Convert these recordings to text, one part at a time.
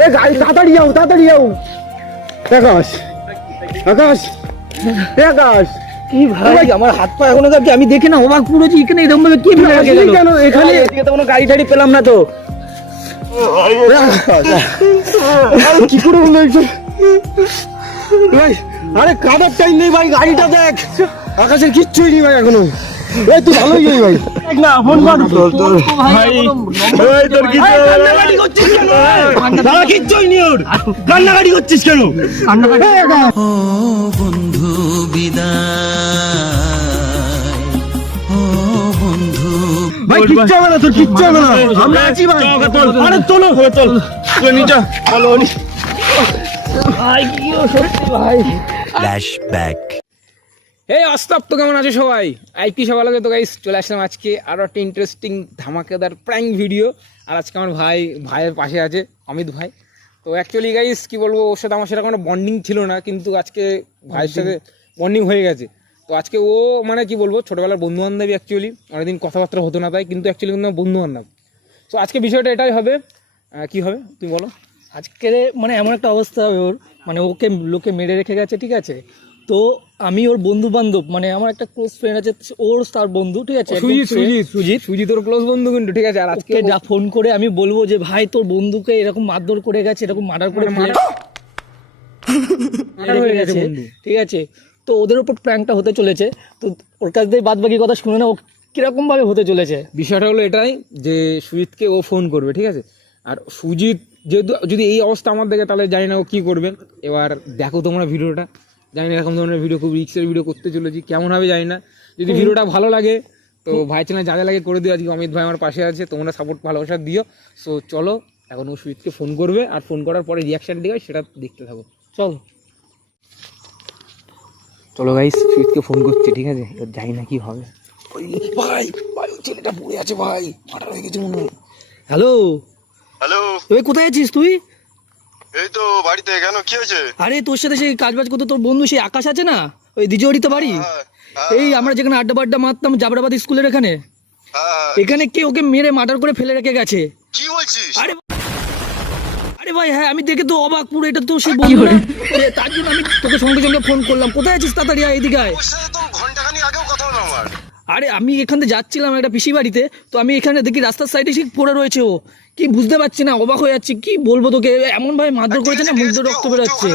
এ গাড়ি তাড়াতাড়ি যাও তাড়াতাড়ি যাও। আকাশ আকাশ এ আকাশ কি ভাই আমার হাত পা এখনও কাঁপছে আমি দেখে না অবাক পুরোছি এখানে এরকম ভাবে কি কেন? এখানে- এদিকে তো কোনো গাড়ি টাড়ি পেলাম না তো। কি করে হলো? ভাই আরে কাটার টাইম নেই ভাই গাড়িটা দেখ। আকাশের কিচ্ছুই নেই ভাই এখনও। এই তুই ভালোই যাই ভাই দেখ না ফোন কর। ভাই এই তোর কিচ্ছু কান্নাকাটি করছিস কেন? দাদা কিচ্ছুই নেই ওর। কান্নাকাটি করছিস কেন? এই ও বন্ধু বিদায়। ও বন্ধু ভাই কিচ্ছু হবে না তোর কিচ্ছু হবে না। আমরা আছি ভাই। আরে তোলো। চল নিচে বলো ভাই কি ও সত্যি ভাই। ফ্ল্যাশব্যাক এই অস্তাব তো কেমন আছে সবাই? আইপি সবাই লাগে তো গাইস চলে আসলাম আজকে আরও একটা ইন্টারেস্টিং ধামাকেদার প্র্যাঙ্ক ভিডিও আর আজকে আমার ভাই, ভাইয়ের পাশে আছে, অমিত ভাই। তো অ্যাকচুয়ালি গাইস কি বলব, ওর সাথে আমার সেরকম বন্ডিং ছিল না, কিন্তু আজকে ভাইয়ের সাথে বন্ডিং হয়ে গেছে। তো আজকে ও মানে কি বলব, ছোটোবেলার বন্ধু বান্ধবী অ্যাকচুয়ালি অনেকদিন কথাবার্তা হতো না তাই, কিন্তু অ্যাকচুয়ালি কিন্তু বন্ধু বান্ধব তো আজকে বিষয়টা এটাই হবে। কি হবে? তুমি বলো। আজকে মানে এমন একটা অবস্থা হবে ওর মানে ওকে, লোকে মেরে রেখে গেছে, ঠিক আছে? তো আমি ওর বন্ধু বান্ধব মানে আমার একটা ক্লোজ ফ্রেন্ড আছে ওর তার বন্ধু ঠিক আছে? সুজিত। সুজিত সুজিত সুজিত ওর ক্লোজ বন্ধু কিন্তু ঠিক আছে? আর আজকে যা ফোন করে আমি বলব যে ভাই তোর বন্ধুকে এরকম মারধর করে গেছে এরকম মার্ডার করে মানে হয়ে গেছে ঠিক আছে? তো ওদের উপর প্র্যাঙ্কটা হতে চলেছে। তো ওর কাছ থেকে বাদ বাকি কথা শুনে না ও কীরকম ভাবে হতে চলেছে। বিষয়টা হলো এটাই যে সুজিতকে ও ফোন করবে ঠিক আছে? আর সুজিত যেহেতু যদি এই অবস্থা আমার দেখে তাহলে জানি না ও কী করবে। এবার দেখো তোমরা ভিডিওটা জানি না এরকম ধরনের ভিডিও খুব রিক্সের ভিডিও করতে চলেছি কেমন হবে জানি না। যদি ভিডিওটা ভালো লাগে তো ভাই চ্যানেল যা যা লাগে করে দিও আজকে অমিত ভাই আমার পাশে আছে তোমরা সাপোর্ট ভালোবাসা দিও। সো চলো এখন ও সুজিতকে ফোন করবে আর ফোন করার পরে রিয়াকশান দিবে সেটা দেখতে থাকো। চল। চলো গাইস সুজিতকে ফোন করছে ঠিক আছে? এবার জানি না কি হবে। ওই ভাই ভাই ছেলেটা পড়ে আছে ভাই হয়ে গেছে মনে হ্যালো হ্যালো তুই কোথায় আছিস তুই? এই তো বাড়িতে কেন? কি হয়েছে? আরে তোর সাথে সেই কাজ বাজ করতে তোর বন্ধু সেই আকাশ আছে না? ওই দ্বিজহরিতে বাড়ি? হ্যাঁ, হ্যাঁ, এই আমরা যেখানে আড্ডা বাড্ডা মারতাম জাবরাবাদ স্কুলের এখানে হ্যাঁ, এখানে কে ওকে মেরে মার্ডার করে ফেলে রেখে গেছে? কি বলছিস? আরে আরে ভাই হ্যাঁ আমি দেখে তো অবাক পুরো এটা তো সে বন্ধু না? তার জন্য আমি তোকে সঙ্গে সঙ্গে ফোন করলাম। কোথায় আছিস তাড়াতাড়ি আয় এদিকে আয়। তো হলো আমার। আরে আমি এখান থেকে যাচ্ছিলাম একটা পিসি বাড়িতে তো আমি এখানে দেখি রাস্তার সাইডে ঠিক পড়ে রয়েছে ও। কি বুঝতে পারছি না অবাক হয়ে যাচ্ছি কি বলব তোকে? এমন ভাবে মারধর করেছে না মুখ রক্ত বেরোচ্ছে।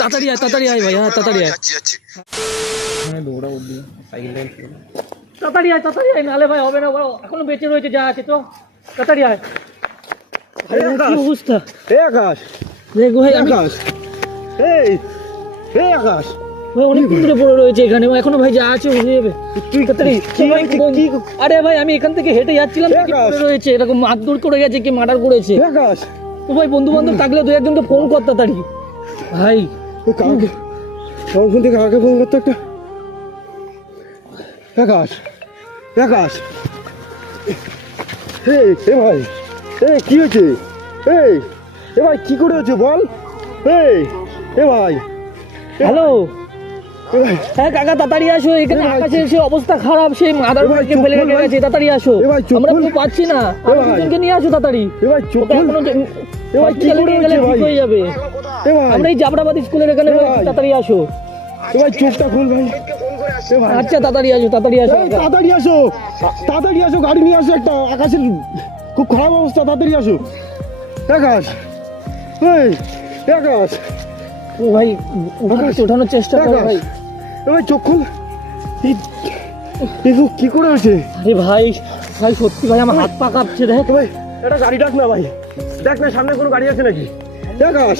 তাড়াতাড়ি আয়, তাড়াতাড়ি আয় ভাই, হ্যাঁ, তাড়াতাড়ি আয়। তাড়াতাড়ি আয় তাড়াতাড়ি আয় নালে ভাই হবে না এখনও বেঁচে রয়েছে যা আছে তো। তাড়াতাড়ি আয়। অবস্থা? এই আকাশ। ভাই আকাশ। এই আকাশ। ভাই অনেকক্ষণ ধরে পড়ে রয়েছে এখানে। এখনও ভাই যা আছে যাবে। তুই কি হয়েছে? আরে ভাই আমি এখান থেকে হেঁটে যাচ্ছিলাম এ রয়েছে এরকম মারধর করে গেছে কি মার্ডার করেছে। ভাই বন্ধু বান্ধব থাকলে দু একজনকে ফোন কর তাড়াতাড়ি। ভাই। ওই ফোন থেকে কাকে ফোন করতে একটা? আকাশ আকাশ এই এ ভাই এই কি হয়েছে? এই এ ভাই কি করে বল? এই এ ভাই। হ্যালো এ হ্যাঁ কাকা তাড়াতাড়ি আসো এখানে আকাশের সে অবস্থা খারাপ সেই ভাই, বাড়িকে ফেলে রেখে গেছে তাড়াতাড়ি আসো। আমরা। তো পাচ্ছি না। আর নিয়ে আসো তাড়াতাড়ি। হসপিটালে নিয়ে গেলে ঠিক হয়ে যাবে। আমরা এই জাবরাবাদ স্কুলের এখানে তাড়াতাড়ি আসো। এ ভাই চুপটা খুল ভাই। আচ্ছা তাড়াতাড়ি আসো তাড়াতাড়ি আসো তাড়াতাড়ি আসো। তাড়াতাড়ি আসো গাড়ি নিয়ে আসো একটা। আকাশের খুব খারাপ অবস্থা তাড়াতাড়ি আসো। আকাশ। এই আকাশ। ও ভাই ওঠানোর চেষ্টা করো ভাই। এ ভাই চোখ খুল। এই কি করে আছে আরে ভাই ভাই সত্যি ভাই আমার হাত পা কাঁপছে দেখ। ভাই একটা গাড়ি ডাক না ভাই। দেখ না সামনে কোনো গাড়ি আছে নাকি? আকাশ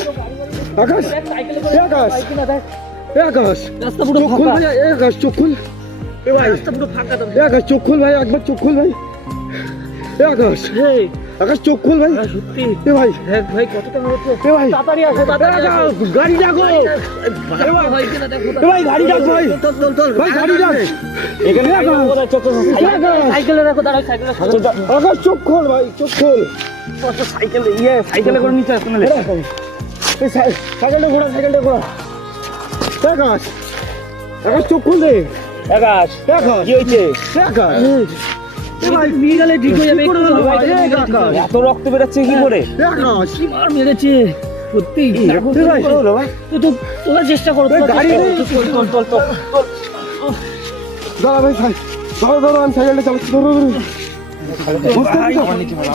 আকাশ আকাশ আকাশ। রাস্তা পুরো চোখ খুল ভাই আকাশ চোখ খুল। ভাই রাস্তা পুরো ফাঁকা আকাশ চোখ খুল ভাই একবার চোখ খুল ভাই। আকাশ। আকাশ চোখ খুল ভাই। ভাই, সত্যি? এ ভাই। ভাই কতটা এ ভাই। তাড়াতাড়ি আসো তাড়াতাড়ি আসো। গাড়ি ডাকো ভাই এ ভাই গাড়ি ডাক ভাই। চল চল চল ভাই গাড়ি ডাক এখানে এ সাইকেলে রাখো দাঁড়াও সাইকেলে আকাশ চোখ খোল ভাই চোখ খোল। সাইকেল ইয়ে সাইকেলে করে নিচে আসো এই সাই- সাইকেলটা ঘোরা সাইকেলটা ঘোরা। আকাশ। আকাশ চোখ খুল দে। আকাশ। এ আকাশ। কি হয়েছে? আকাশ। এ ভাই নিয়ে গেলে ঠিক যাবে কি করে হলো ভাই? এ কাকা এত রক্ত বেরোচ্ছে কি করে? এ আকাশ কি মার মেরেছে সত্যি। দেখো এ ভাই? তো তো তোলার চেষ্টা করো তোলার গাড়ি চেষ্টা নেই। করো। চল চল চল চল। দাঁড়া ভাই ভাই ধরো ধরো আমি সাইকেলটা চালাচ্ছি ধরো ধরো।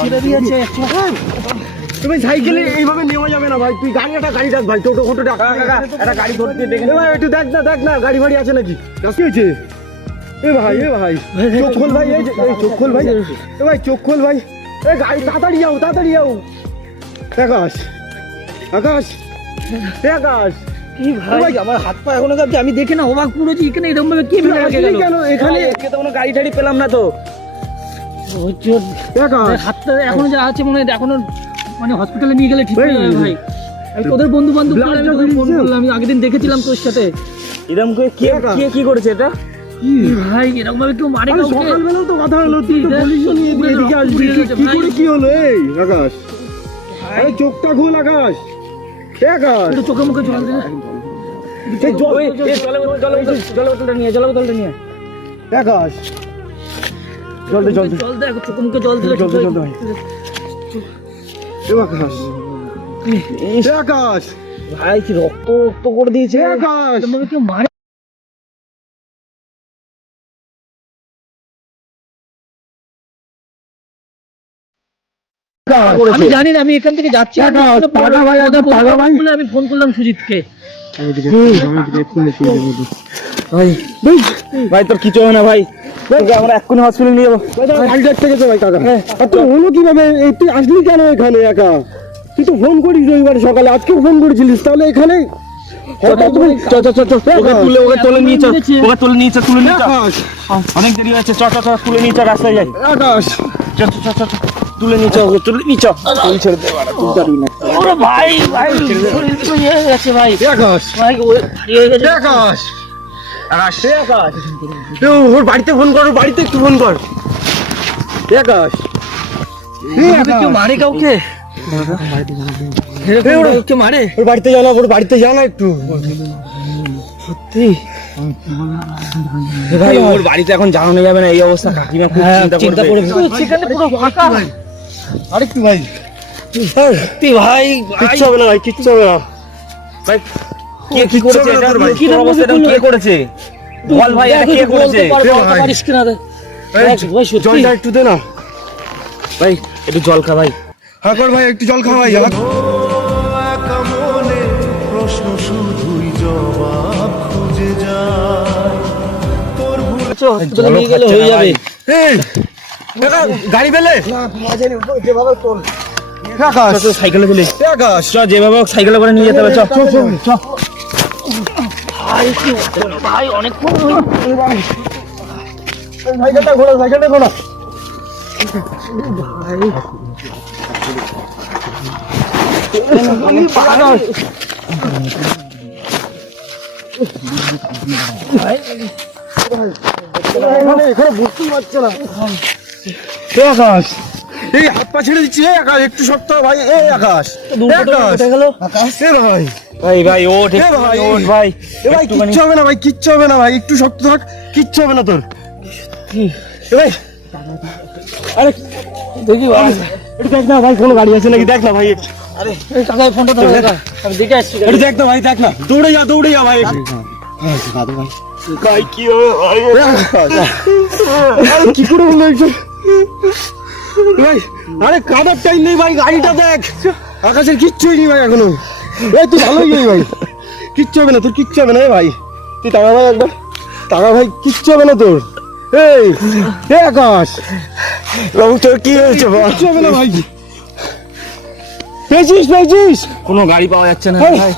ছেড়ে দিয়েছে। এ ভাই সাইকেলে এইভাবে নেওয়া যাবে না ভাই তুই গাড়ি একটা গাড়ি ডাক ভাই টোটো ফোটো ডাক একটা গাড়ি ধরতে দেখে এ একটু দেখ না দেখ না গাড়ি ফাড়ি আছে নাকি? কি হয়েছে? এ ভাই এ ভাই। চোখ খোল ভাই এই চোখ খোল ভাই। এ ভাই চোখ খোল ভাই। এ গাড়ি তাড়াতাড়ি যাও তাড়াতাড়ি যাও। আকাশ আকাশ এ আকাশ। কি ভাই আমার হাত পা এখনও কাঁপছে আমি দেখে না অবাক পুরো যে এখানে এরকম ভাবে কে কেন এখানে? এখানে তো কোনো গাড়ি টাড়ি পেলাম না তো। হাতটা এখনও যা আছে মনে হয় এখনও মানে হসপিটালে নিয়ে গেলে ঠিক হয়ে যাবে ভাই। আমি তোদের বন্ধু বান্ধব আমি আগের দিন দেখেছিলাম তোর সাথে। এরকম করে কে কে কি করেছে এটা? ভাই এরকম ভাবে কেউ মারে কাউকে? সকালবেলাও তো কথা হলো তুই তো বলিস নি এদিকে আসবি। কি গেছে, কি ভাই। করে কি হলো এই আকাশ? আরে চোখটা খোল আকাশ। এ আকাশ। একটু চোখে মুখে জল দে। বোতলটা নিয়ে জলে বোতলটা নিয়ে আকাশ। জল দে জল দে। জল দে চোখে মুখে জল দিলে জল দে, জল দে আকাশ। আকাশ। ভাই কি রক্ত রক্ত করে দিয়েছে। আকাশ। ভাবে কেউ মারে আমি জানি না আমি এখান থেকে যাচ্ছি আমি ফোন করলাম সুজিতকে ভাই তোর কিছু হবে না ভাই আমরা এক্ষুনি হসপিটাল নিয়ে যাব গাড়ি ভাই কাকা তুই হলো কীভাবে তুই আসলি কেন এখানে একা তুই তো ফোন করিস রবিবার সকালে আজকেও ফোন করেছিলিস তাহলে এখানে অনেক দেরি হয়েছে চ চ চ তুলে নিয়ে রাস্তায় যাই চ। তুলে ওকে তুলে নিয়ে চল তুই ছেড়ে দে তুই না ওরে ভাই ভাই ইয়ে হয়ে গেছে ভাই। আকাশ ভাই হয়ে গেছে। এ আকাশ আকাশ আকাশ ওর বাড়িতে ফোন কর ওর বাড়িতে একটু ফোন কর। আকাশ কেউ মারে কাউকে? ওরা- মারে? ওর বাড়িতে যা না ওর বাড়িতে যা না একটু। সত্যি? ভাই ওর বাড়িতে এখন জানানো যাবে না এই অবস্থা। কাকিমা খুব হ্যাঁ, চিন্তা করে সেখানে পুরো ফাঁকা। আরেকটু ভাই? সত্যি ভাই কিচ্ছু হবে না ভাই কিচ্ছু হবে না। ভাই কে কি করেছে এটা তোর অবস্থা কে করেছে? বল ভাই এটা কে করেছে? পারিস কিনা রে? জলটা একটু দে না। ভাই একটু জল খা ভাই। হ্যাঁ কর ভাই একটু জল খা ভাই প্রশ্ন শুধুই জবাব খুঁজে যায় তোর ভুল হসপিটালে নিয়ে গেলে হয়ে যাবে গাড়ি পেলে সাইকেলে চলে চ যেভাবে সাইকেলে করে নিয়ে যেতে হবে চ ভাই অনেকক্ষণ সাইকেলটা ঘোরা সাইকেলটা ঘোরা। এখানে বুঝতে পারছে না আকাশ? এই হাত পা ছেড়ে দিচ্ছি এ আকাশ একটু শক্ত ভাই এ আকাশ আকাশ। উঠে গেল। আকাশ। এ ভাই। ভাই ভাই ওঠ ভাই। ওঠ ভাই এ ভাই কিচ্ছু হবে না ভাই কিচ্ছু হবে না ভাই একটু শক্ত থাক কিচ্ছু হবে না তোর। এ ভাই। আরে দেখি ভাই। একটু দেখ না ভাই কোনো গাড়ি আছে নাকি? দেখ না ভাই। এই কাকার ফোনটা ধরে আমি দেখে আসছি একটু দেখ না ভাই দেখ না। দৌড়ে যা দৌড়ে যা ভাই। ভাই কি হবে ভাই? কি করে ভাই আরে কাদার টাইম নেই ভাই গাড়িটা দেখ। আকাশের কিচ্ছু হয়নি ভাই এখনও। এই তুই ভালোই যাই ভাই। কিচ্ছু হবে না তোর কিচ্ছু হবে না এ ভাই। তুই টাকা ভাই একবার টাকা ভাই কিচ্ছু হবে না তোর। এই এ আকাশ। বাবু তোর কি হয়েছে ভাই কিচ্ছু হবে না ভাই। পেয়েছিস পেয়েছিস? কোনো গাড়ি পাওয়া যাচ্ছে না ভাই।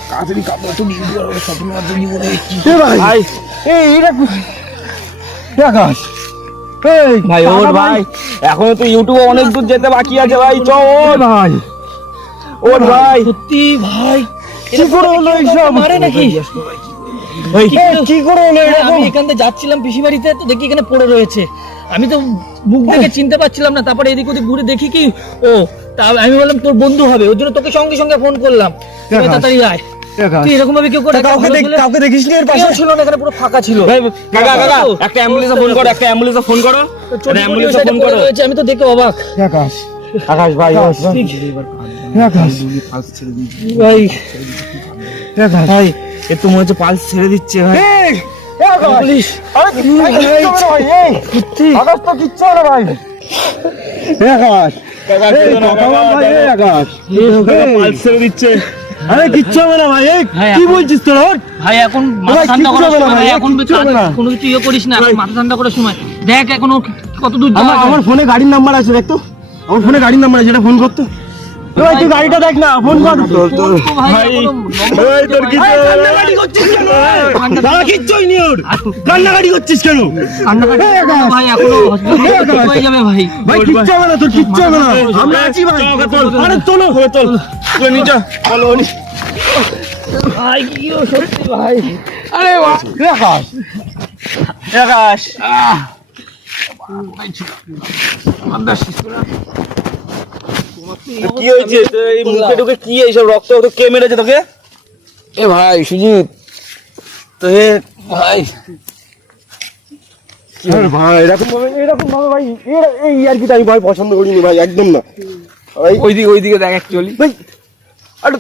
এ ভাই ভাই এই এটা এ আকাশ। ভাই ওর ভাই এখনও তো ইউটিউবে অনেক দূর যেতে বাকি আছে ভাই চ ওঠ ভাই। ওঠ ভাই। সত্যি ভাই কি করে হলো এইসব মারে নাকি? কি করে হলো হ্যাঁ, আমি এখান থেকে যাচ্ছিলাম পিসি বাড়িতে তো দেখি এখানে পড়ে রয়েছে। আমি তো মুখ দেখে চিনতে পারছিলাম না তারপরে এদিক ওদিক ঘুরে দেখি কি ও তা আমি বললাম তোর বন্ধু হবে ওর জন্য তোকে সঙ্গে সঙ্গে ফোন করলাম। তাড়াতাড়ি আয়। তুই এরকম ভাবে কেউ করে কাউকে দেখ কাউকে দেখিস নি এর পাশে? ছিল না এখানে পুরো ফাঁকা ছিল। কাকা কাকা একটা অ্যাম্বুলেন্সে ফোন করো একটা অ্যাম্বুলেন্সে ফোন করো। একটা অ্যাম্বুলেন্সে ফোন করো। আমি তো দেখে অবাক। আকাশ। আকাশ ভাই আকাশ ভাই। আকাশ। ভাই। এ তো মনে হচ্ছে পালস ছেড়ে দিচ্ছে ভাই। পুলিশ। আকাশ তো কিচ্ছু না আকাশ। আকাশ। আরে কিচ্ছু হবে না ভাই কি বলছিস তোর। ভাই এখন মাথা ঠান্ডা করার সময় ভাই, এখন। কোনো কিছু ইয়ে করিস না মাথা ঠান্ডা করার সময়। দেখ এখনও কত দূর আমার আমার ফোনে গাড়ির নাম্বার আছে দেখ তো। আমার ফোনে গাড়ির নাম্বার আছে এটা ফোন করতো ভাই তুই গাড়িটা দেখ না ফোন কর। তোর ভাই তোর ভাই, হবে না। কান্নাকাটি করছিস কেন? দাদা কিচ্ছুই নি ওর। কান্নাকাটি করছিস কেন? কান্নাকাটি ভাই? এখনও হসপিটালে হয়ে যাবে ভাই। ভাই কিচ্ছু হবে না তোর কিচ্ছু হবে না। আমরা আছি ভাই। আরে তোলো তোল নিচে চলো ভাই কি সত্যি ভাই। আরে বাহ। আকাশ আকাশ কি হয়েছে? এই মুখে ঢুকে কি এইসব রক্ত রক্ত কে মেরেছে তোকে? এ ভাই সুজিত। তো এ ভাই। ভাই এরকম ভাবে এরকম ভাবে ভাই এই আর কি আমি ভাই পছন্দ করিনি ভাই একদম না। ভাই। ওইদিকে ওইদিকে দেখ অ্যাকচুয়ালি ভাই আরে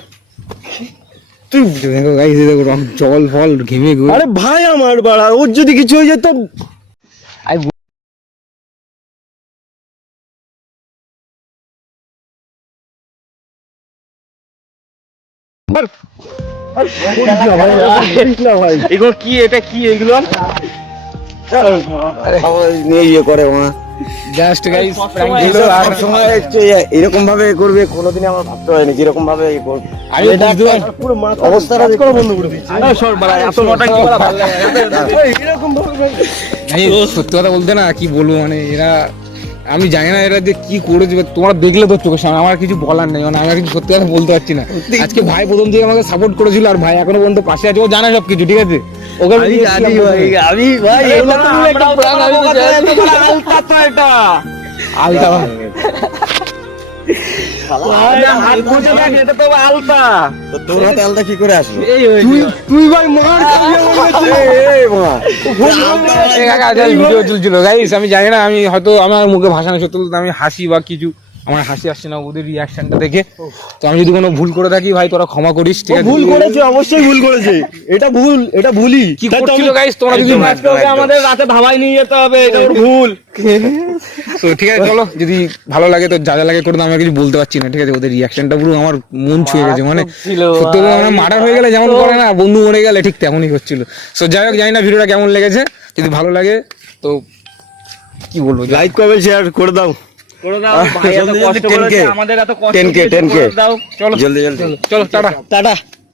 তুই দেখো গাইস দেখো রং জল ফল ঘেমে গো আরে ভাই আমার বাড়া ওর যদি কিছু হয়ে যেত এগুলো কি এটা কি এগুলো? ইয়ে করে মা জাস্ট গাইস এরকম ভাবে করবে কোনোদিনই আমার ভাবতে হয়নি যেরকম ভাবে মাথা অবস্থাটা দেখো। বন্ধ করে দিচ্ছে। এত মোটা কি এরকম ভাবে আমি সত্যি কথা বলতে না কি বলব মানে এরা আমি জানি না এরা যে কি করেছে তোমার দেখলে তো চোখের সামনে আমার কিছু বলার নেই মানে আমি কিছু সত্যি কথা বলতে পারছি না। আজকে ভাই প্রথম থেকে আমাকে সাপোর্ট করেছিল আর ভাই এখনও পর্যন্ত পাশে আছে ও জানে সব কিছু ঠিক আছে? ওকে আমি জানি ভাই আমি ভাই এটা তো একটা প্রাণ আমি তো জানি। আলতা তো এটা। আলতা ভাই। তোর হাতে আলতা কি করে আসলো? তুই তুই ভাই মার খাবি আমার কাছে। এই মা এই কাকা আজ ভিডিও চলছিল গাইস আমি জানি না আমি হয়তো আমার মুখে ভাষা না সত্যি আমি হাসি বা কিছু আমার হাসি আসছে না ওদের রিয়াকশনটা দেখে। তো আমি যদি কোনো ভুল করে থাকি ভাই তোরা ক্ষমা করিস ঠিক আছে? ভুল করেছে অবশ্যই ভুল করেছে। এটা ভুল এটা ভুলই। কি করছিল গাইস তোমরা যদি আমাদের রাতে ধাবায় নিয়ে যেতে হবে এটা ভুল। তো ঠিক আছে চলো। যদি ভালো লাগে তো যা যা লাগে করে আমি কিছু বলতে পারছি না ঠিক আছে? ওদের রিয়াকশনটা পুরো আমার মন ছুঁয়ে গেছে মানে সত্যি মানে মার্ডার হয়ে গেলে যেমন করে না বন্ধু মরে গেলে ঠিক তেমনই হচ্ছিল। সো যাই হোক জানি না ভিডিওটা কেমন লেগেছে যদি ভালো লাগে তো কি বলব লাইক কমেন্ট শেয়ার করে দাও। করে দাও ভাই এত কষ্ট 10K করেছে আমাদের এত কষ্ট 10K দিয়েছে, 10K করে দাও। চলো। জলদি জলদি। চলো টাটা। টাটা।